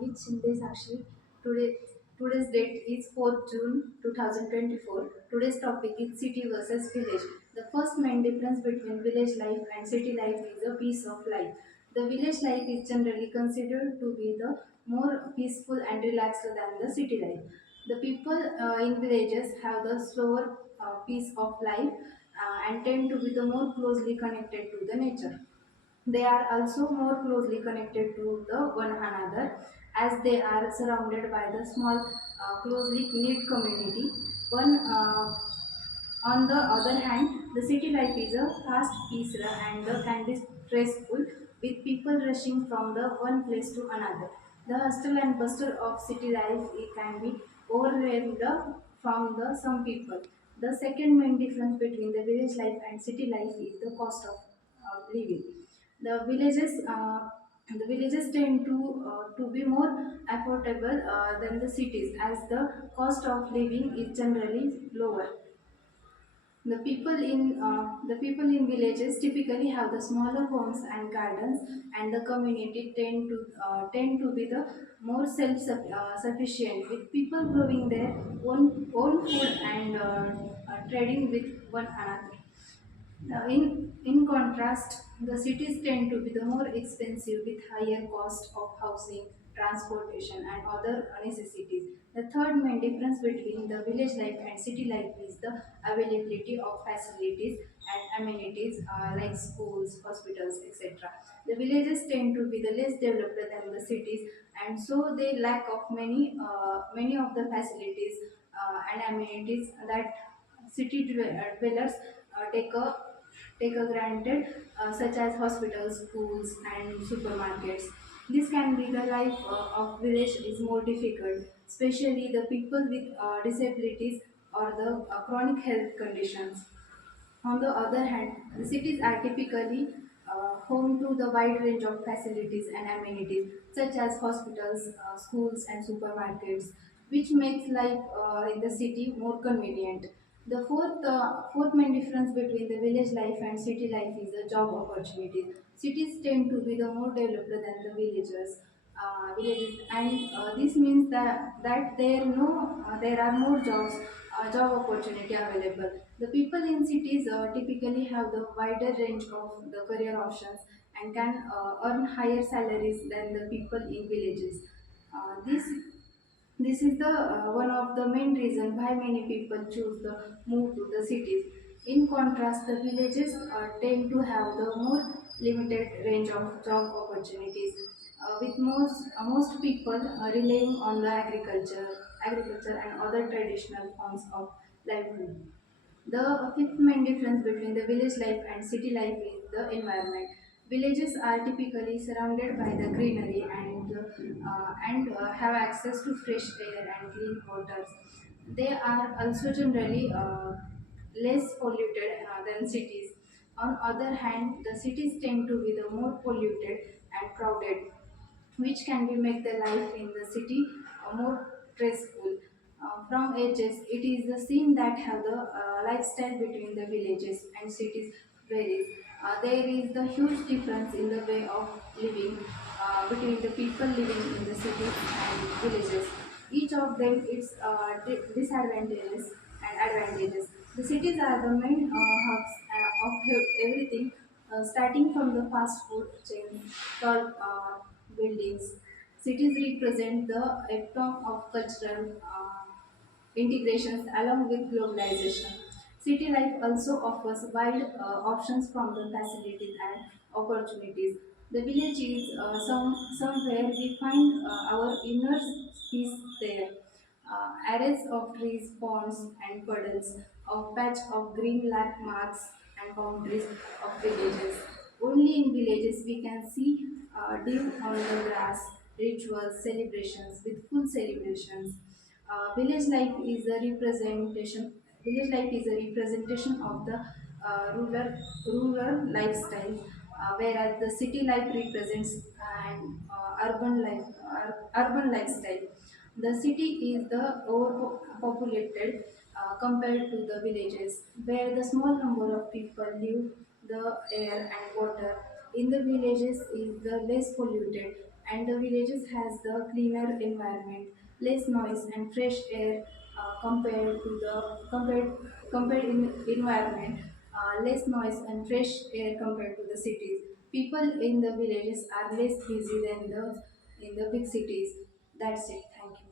with Shinde Sakshi. Today, today's date is 4th June 2024. Today's topic is city versus village. The first main difference between village life and city life is the peace of life. The village life is generally considered to be the more peaceful and relaxed than the city life. The people in villages have the slower pace of life and tend to be the more closely connected to the nature. They are also more closely connected to the one another as they are surrounded by the small, closely knit community. One On the other hand, the city life is a fast-paced and can be stressful, with people rushing from the one place to another. The hustle and bustle of city life it can be overwhelmed from the some people. The second main difference between the village life and city life is the cost of living. The villages. The villages tend to be more affordable than the cities as the cost of living is generally lower. The people in villages typically have the smaller homes and gardens, and the community tend to be the more sufficient, with people growing their own food and trading with one another. In contrast, the cities tend to be the more expensive with higher cost of housing, transportation, and other necessities. The third main difference between the village life and city life is the availability of facilities and amenities like schools, hospitals, etc. The villages tend to be the less developed than the cities, and so they lack of many of the facilities and amenities that dwellers take a granted, such as hospitals, schools, and supermarkets. This can be the life of village is more difficult, especially the people with disabilities or the chronic health conditions. On the other hand, the cities are typically home to the wide range of facilities and amenities, such as hospitals, schools, and supermarkets, which makes life in the city more convenient. The fourth main difference between the village life and city life is the job opportunities. Cities tend to be the more developed than the villages, and this means that there are more job opportunity available. The people in cities typically have the wider range of the career options and can earn higher salaries than the people in villages. This is the one of the main reason why many people choose the move to the cities. In contrast, the villages tend to have the more limited range of job opportunities, with most people relying on the agriculture and other traditional forms of livelihood. The fifth main difference between the village life and city life is the environment. Villages are typically surrounded by the greenery and have access to fresh air and clean water. They are also generally less polluted than cities. On other hand, the cities tend to be the more polluted and crowded, which can be make the life in the city more stressful. From ages, it is the seen that how the lifestyle between the villages and cities varies. There is the huge difference in the way of living between the people living in the cities and villages. Each of them its disadvantages and advantages. The cities are the main hubs of everything, starting from the fast food chains, tall buildings. Cities represent the epitome of cultural integrations along with globalization. City life also offers wide options from the facilities and opportunities. The village is somewhere we find our inner peace there. Arrays of trees, ponds, and puddles, of patch of green landmarks and boundaries of villages. Only in villages we can see dew on the grass, rituals, celebrations with full celebrations. Village life is a representation. Village life is a representation of the rural lifestyle, whereas the city life represents an urban lifestyle. The city is the overpopulated compared to the villages, where the small number of people live the air and water. In the villages is the less polluted and the villages has the cleaner environment, less noise and fresh air compared in environment, less noise and fresh air compared to the cities. People in the villages are less busy than the in the big cities. That's it. Thank you.